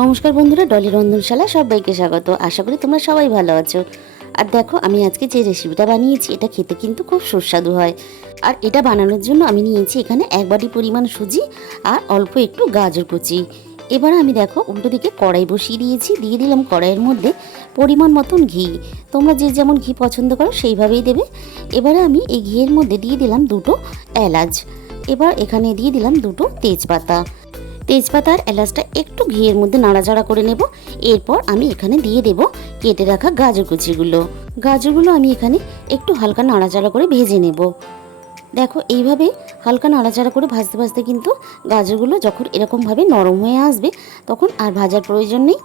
নমস্কার বন্ধুরা, ডলি রন্ধনশালা সবাইকে স্বাগত। আশা করি তোমরা সবাই ভালো আছো। আর দেখো, আমি আজকে যে রেসিপিটা বানিয়েছি এটা খেতে কিন্তু খুব সুস্বাদু হয়। আর এটা বানানোর জন্য আমি নিয়েছি এখানে 1 বাটি পরিমাণ সুজি আর অল্প একটু গাজর কুচি। এবার আমি দেখো উল্টো দিকে কড়াই বসিয়ে দিয়েছি, দিয়ে দিলাম কড়াইয়ের মধ্যে পরিমাণ মতন ঘি। তোমরা যে যেমন ঘি পছন্দ করো সেইভাবেই দেবে। এবারে আমি এই ঘিয়ের মধ্যে দিয়ে দিলাম 2টো এলাচ। এবার এখানে দিয়ে দিলাম 2টো তেজপাতা। তেজপাতা আর এলাচটা একটু ঘিয়ের মধ্যে নাড়াচাড়া করে নেব। এরপর আমি এখানে দিয়ে দেব কেটে রাখা গাজর কুচিগুলো। গাজরগুলো আমি এখানে একটু হালকা নাড়াচাড়া করে ভেজে নেব। দেখো, এইভাবে হালকা নাড়াচাড়া করে ভাজতে ভাজতে কিন্তু গাজরগুলো যখন এরকমভাবে নরম হয়ে আসবে তখন আর ভাজার প্রয়োজন নেই।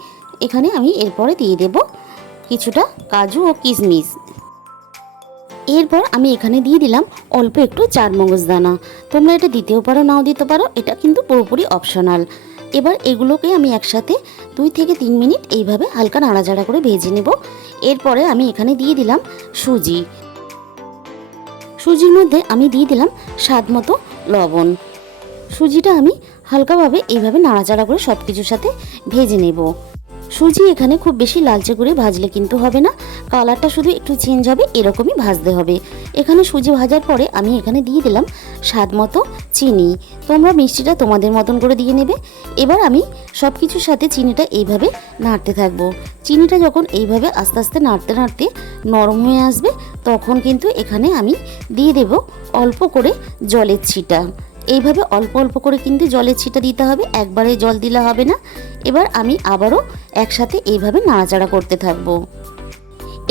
এখানে আমি এরপরে দিয়ে দেব কিছুটা কাজু ও কিশমিশ। এরপর আমি এখানে দিয়ে দিলাম অল্প একটু চারমগজ দানা। তোমরা এটা দিতেও পারো, নাও দিতে পারো, এটা কিন্তু পুরোপুরি অপশনাল। এবার এগুলোকে আমি একসাথে 2 থেকে 3 মিনিট এইভাবে হালকা নাড়াচাড়া করে ভেজে নেব। এরপরে আমি এখানে দিয়ে দিলাম সুজি। সুজির মধ্যে আমি দিয়ে দিলাম স্বাদ মতো লবণ। সুজিটা আমি হালকাভাবে এইভাবে নাড়াচাড়া করে সব কিছুর সাথে ভেজে নেব। সুজি এখানে খুব বেশি লালচে করে ভাজলে কিন্তু হবে না, কালারটা শুধু একটু চেঞ্জ হবে, এরকমই ভাজতে হবে। এখানে সুজি ভাজার পরে আমি এখানে দিয়ে দিলাম স্বাদ মতো চিনি। তোমরা মিষ্টিটা তোমাদের মতন করে দিয়ে নেবে। এবার আমি সব কিছুর সাথে চিনিটা এইভাবে নাড়তে থাকবো। চিনিটা যখন এইভাবে আস্তে আস্তে নাড়তে নাড়তে নরম হয়ে আসবে তখন কিন্তু এখানে আমি দিয়ে দেব অল্প করে জলের ছিটা। এইভাবে অল্প অল্প করে কিন্তু জলের ছিটা দিতে হবে, একবারে জল দিলে হবে না। এবার আমি আবারও একসাথে এইভাবে নাড়াচাড়া করতে থাকবো।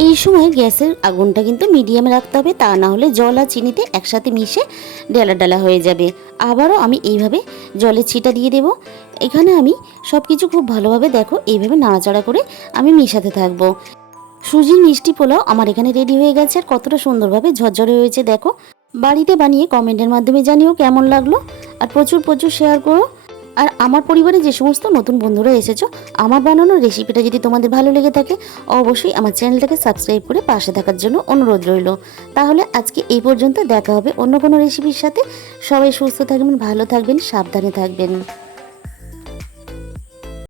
এই সময় গ্যাসের আগুনটা কিন্তু মিডিয়ামে রাখতে হবে, তা না হলে জল আর চিনিতে একসাথে মিশে ডালা ডালা হয়ে যাবে। আবারও আমি এইভাবে জলের ছিটা দিয়ে দেব। এখানে আমি সব কিছু খুব ভালোভাবে দেখো এইভাবে নাড়াচাড়া করে আমি মিশাতে থাকবো। সুজির মিষ্টি পোলাও আমার এখানে রেডি হয়ে গেছে। আর কতটা সুন্দরভাবে ঝরঝরে হয়েছে দেখো। বাড়িতে বানিয়ে কমেন্টের মাধ্যমে জানিও কেমন লাগলো। আর প্রচুর প্রচুর শেয়ার করো। আর আমার পরিবারে যে সমস্ত নতুন বন্ধুরা এসেছো, আমার বানানো রেসিপিটা যদি তোমাদের ভালো লেগে থাকে অবশ্যই আমার চ্যানেলটাকে সাবস্ক্রাইব করে পাশে থাকার জন্য অনুরোধ রইল। তাহলে আজকে এই পর্যন্ত, দেখা হবে অন্য কোনো রেসিপির সাথে। সবাই সুস্থ থাকবেন, ভালো থাকবেন, সাবধানে থাকবেন।